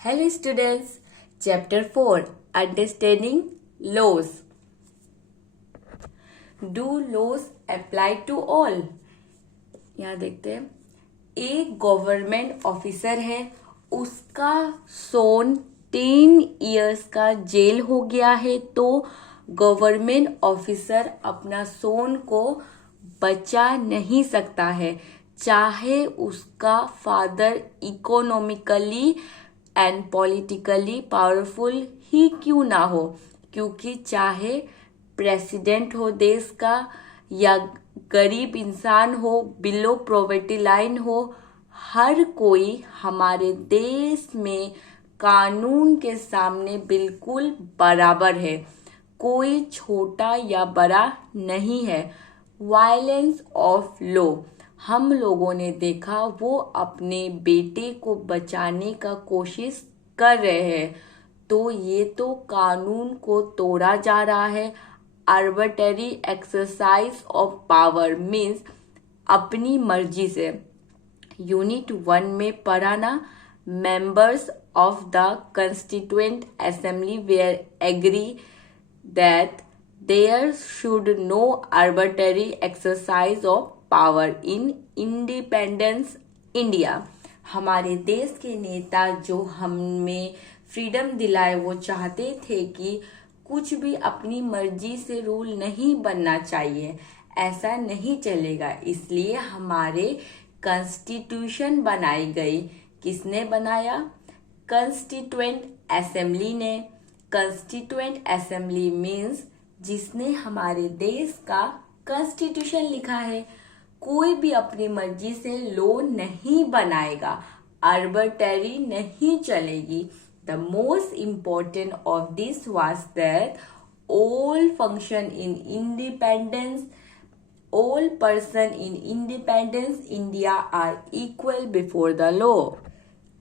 Hello students, Chapter 4 Understanding Laws. Do laws apply to all? यहाँ देखते हैं, एक गवर्नमेंट ऑफिसर है, उसका सोन 10 इयर्स का जेल हो गया है, तो गवर्नमेंट ऑफिसर अपना सोन को बचा नहीं सकता है, चाहे उसका father economically and politically powerful ही क्यों ना हो, क्योंकि चाहे प्रेसिडेंट हो देश का या गरीब इंसान हो, बिलो पॉवर्टी लाइन हो, हर कोई हमारे देश में कानून के सामने बिल्कुल बराबर है, कोई छोटा या बड़ा नहीं है। वायलेंस ऑफ लॉ, हम लोगों ने देखा वो अपने बेटे को बचाने का कोशिश कर रहे हैं, तो ये तो कानून को तोड़ा जा रहा है। Arbitrary exercise of power means अपनी मर्जी से। यूनिट 1 में पढ़ा ना, members of the constituent assembly were agree that there should no arbitrary exercise of power in independence India. हमारे देश के नेता जो हमें फ्रीडम दिलाए, वो चाहते थे कि कुछ भी अपनी मर्जी से रूल नहीं बनना चाहिए, ऐसा नहीं चलेगा। इसलिए हमारे कॉन्स्टिट्यूशन बनाई गई। किसने बनाया? कॉन्स्टिट्यूएंट असेंबली ने। कॉन्स्टिट्यूएंट असेंबली मीन्स जिसने हमारे देश का कॉन्स्टिट्यूशन लिखा है। कोई भी अपनी मर्जी से लॉ नहीं बनाएगा, आर्बिट्ररी नहीं चलेगी। The most important of this was that all function in independence, all person in independence India are equal before the law.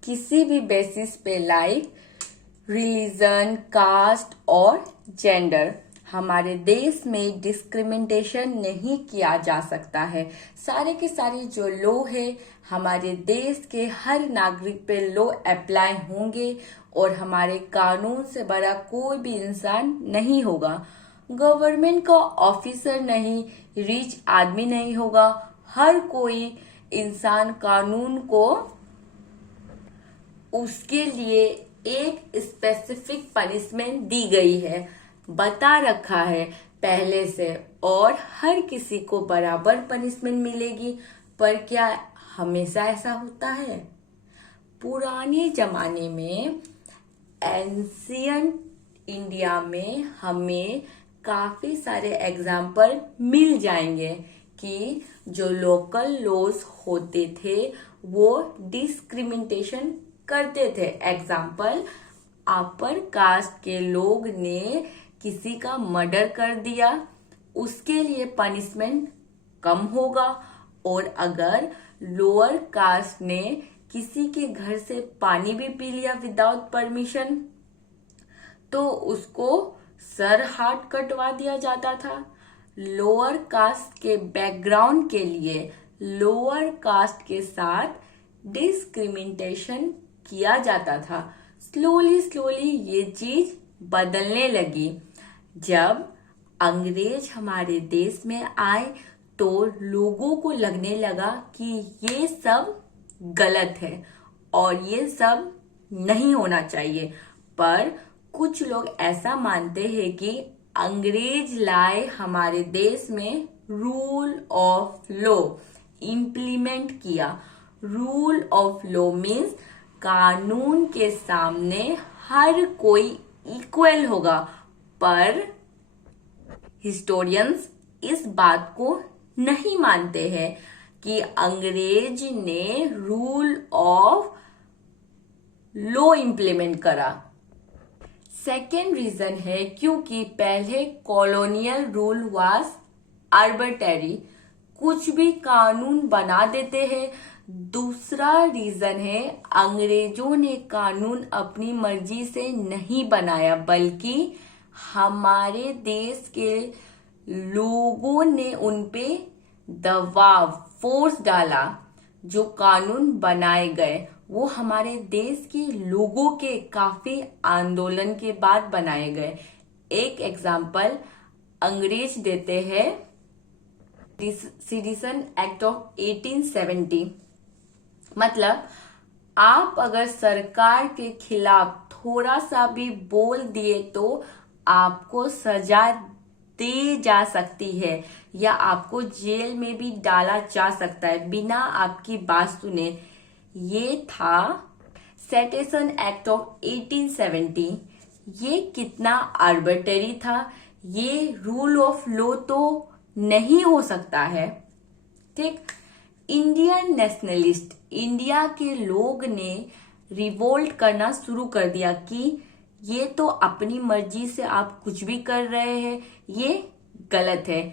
किसी भी बेसिस पे लाइक रिलीजन, कास्ट और जेंडर, हमारे देश में डिस्क्रिमिनेशन नहीं किया जा सकता है। सारे के सारे जो लॉ है हमारे देश के हर नागरिक पे लॉ अप्लाई होंगे और हमारे कानून से बड़ा कोई भी इंसान नहीं होगा। गवर्नमेंट का ऑफिसर नहीं, रिच आदमी नहीं होगा, हर कोई इंसान कानून को उसके लिए एक स्पेसिफिक पनिशमेंट दी गई है, बता रखा है पहले से, और हर किसी को बराबर पनिशमेंट मिलेगी। पर क्या हमेशा ऐसा होता है? पुराने जमाने में एंशियंट इंडिया में हमें काफी सारे एग्जाम्पल मिल जाएंगे कि जो लोकल लॉज होते थे वो डिस्क्रिमिनेशन करते थे। एग्जाम्पल, अपर कास्ट के लोग ने किसी का मर्डर कर दिया, उसके लिए पनिशमेंट कम होगा, और अगर लोअर कास्ट ने किसी के घर से पानी भी पी लिया विदाउट परमिशन, तो उसको सर हाथ कटवा दिया जाता था। लोअर कास्ट के बैकग्राउंड के लिए लोअर कास्ट के साथ डिस्क्रिमिनेशन किया जाता था। स्लोली स्लोली ये चीज बदलने लगी। जब अंग्रेज हमारे देश में आए तो लोगों को लगने लगा कि ये सब गलत है और ये सब नहीं होना चाहिए। पर कुछ लोग ऐसा मानते हैं कि अंग्रेज लाए हमारे देश में रूल ऑफ लॉ, इम्प्लीमेंट किया। रूल ऑफ लॉ मीन्स कानून के सामने हर कोई इक्वल होगा। पर हिस्टोरियंस इस बात को नहीं मानते हैं कि अंग्रेज ने रूल ऑफ लॉ इम्प्लीमेंट करा। सेकेंड रीजन है क्योंकि पहले कॉलोनियल रूल वाज आर्बिट्ररी, कुछ भी कानून बना देते हैं। दूसरा रीजन है अंग्रेजों ने कानून अपनी मर्जी से नहीं बनाया, बल्कि हमारे देश के लोगों ने उनपे दबाव, फोर्स डाला। जो कानून बनाए गए वो हमारे देश के लोगों के काफी आंदोलन के बाद बनाए गए। एक एग्जाम्पल अंग्रेज देते हैं सिटीजन एक्ट ऑफ 1870। मतलब आप अगर सरकार के खिलाफ थोड़ा सा भी बोल दिए तो आपको सजा दी जा सकती है या आपको जेल में भी डाला जा सकता है बिना आपकी बात सुने। ये था सिटीजन एक्ट ऑफ 1870। ये कितना आर्बिट्रेरी था, ये रूल ऑफ लॉ तो नहीं हो सकता है। ठीक। इंडियन नेशनलिस्ट, इंडिया के लोग ने रिवोल्ट करना शुरू कर दिया कि ये तो अपनी मर्जी से आप कुछ भी कर रहे हैं, ये गलत है।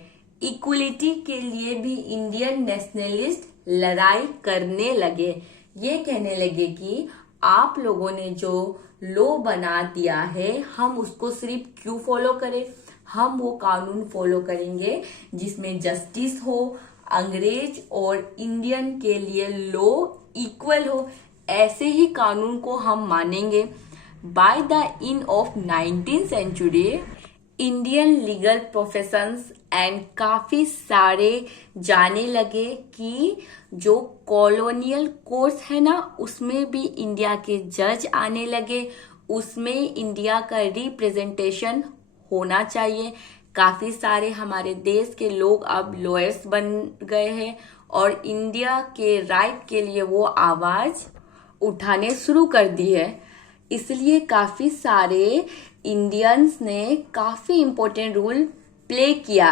इक्वलिटी के लिए भी इंडियन नेशनलिस्ट लड़ाई करने लगे। ये कहने लगे कि आप लोगों ने जो लॉ बना दिया है हम उसको सिर्फ क्यों फॉलो करें, हम वो कानून फॉलो करेंगे जिसमें जस्टिस हो, अंग्रेज और इंडियन के लिए लॉ इक्वल हो, ऐसे ही कानून को हम मानेंगे। By the end of 19th century Indian legal professions and काफी सारे जाने लगे कि जो कॉलोनियल कोर्स है ना उसमें भी इंडिया के जज आने लगे, उसमें इंडिया का रिप्रेजेंटेशन होना चाहिए। काफी सारे हमारे देश के लोग अब लॉयर्स बन गए हैं और इंडिया के राइट के लिए वो आवाज उठाने शुरू कर दी है। इसलिए काफी सारे इंडियंस ने काफी इम्पोर्टेंट रोल प्ले किया।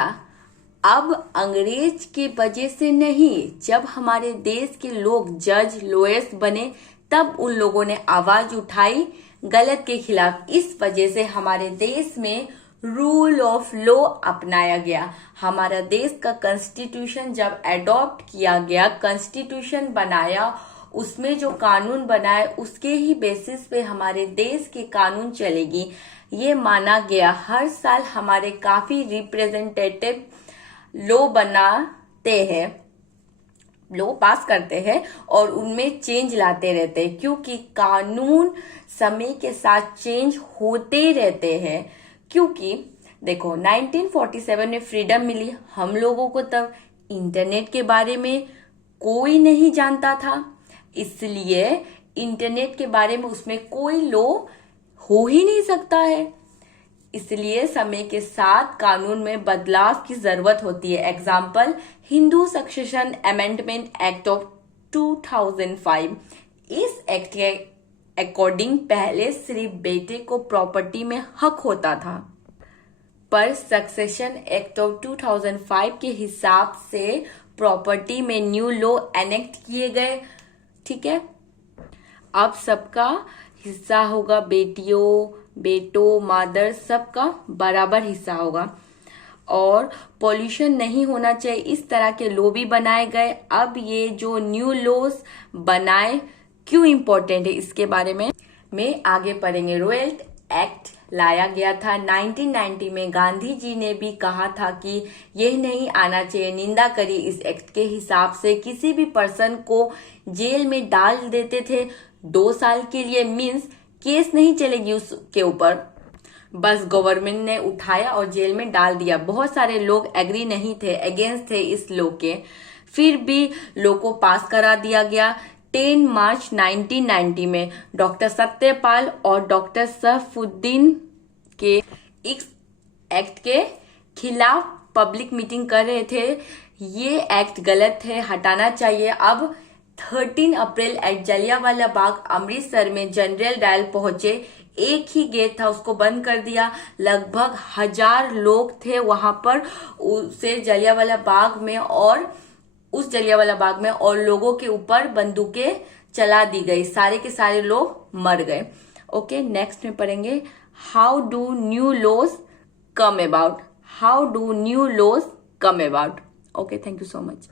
अब अंग्रेज के वजह से नहीं, जब हमारे देश के लोग जज लॉयर्स बने तब उन लोगों ने आवाज उठाई गलत के खिलाफ। इस वजह से हमारे देश में रूल ऑफ लॉ अपनाया गया। हमारा देश का कॉन्स्टिट्यूशन जब एडॉप्ट किया गया, कॉन्स्टिट्यूशन बनाया, उसमें जो कानून बनाए उसके ही बेसिस पे हमारे देश के कानून चलेगी, ये माना गया। हर साल हमारे काफी रिप्रेजेंटेटिव लॉ बनाते हैं, लॉ पास करते हैं और उनमें चेंज लाते रहते हैं, क्योंकि कानून समय के साथ चेंज होते रहते हैं। क्योंकि देखो 1947 में फ्रीडम मिली हम लोगों को, तब इंटरनेट के बारे में कोई नहीं जानता था, इसलिए इंटरनेट के बारे में उसमें कोई लॉ हो ही नहीं सकता है। इसलिए समय के साथ कानून में बदलाव की जरूरत होती है। Example Hindu succession amendment act of 2005। इस एक्ट के अकॉर्डिंग पहले सिर्फ बेटे को प्रॉपर्टी में हक होता था, पर सक्सेशन एक्ट ऑफ 2005 के हिसाब से प्रॉपर्टी में न्यू लॉ एनेक्ट किए गए। ठीक है, अब सबका हिस्सा होगा, बेटियों, बेटों, मदर, सबका बराबर हिस्सा होगा और पॉल्यूशन नहीं होना चाहिए, इस तरह के लॉ भी बनाए गए। अब ये जो न्यू लॉज बनाए क्यों इम्पोर्टेंट है इसके बारे में आगे पढ़ेंगे। रॉयल एक्ट लाया गया था 1990 में। गांधी जी ने भी कहा था कि यह नहीं आना चाहिए, निंदा करी इस एक्ट के हिसाब से किसी भी पर्सन को जेल में डाल देते थे 2 साल के लिए, मीन्स केस नहीं चलेगी उसके ऊपर, बस गवर्नमेंट ने उठाया और जेल में डाल दिया। बहुत सारे लोग एग्री नहीं थे, अगेंस्ट थे इस लॉ के, फिर भी लॉ को पास करा दिया गया। 10 मार्च 1990 में डॉक्टर सत्यपाल और डॉक्टर सैफुद्दीन के इस एक्ट के खिलाफ पब्लिक मीटिंग कर रहे थे। ये एक्ट गलत है, हटाना चाहिए। अब 13 अप्रैल एट जलियांवाला बाग अमृतसर में जनरल डायल पहुंचे, एक ही गेट था उसको बंद कर दिया। लगभग 1000 लोग थे वहां पर उसे जलियांवाला बाग में, और उस जलियांवाला बाग में और लोगों के ऊपर बंदूकें चला दी गई, सारे के सारे लोग मर गए। ओके, नेक्स्ट में पढ़ेंगे how do new laws come about. How do new laws come about. Okay, thank you so much.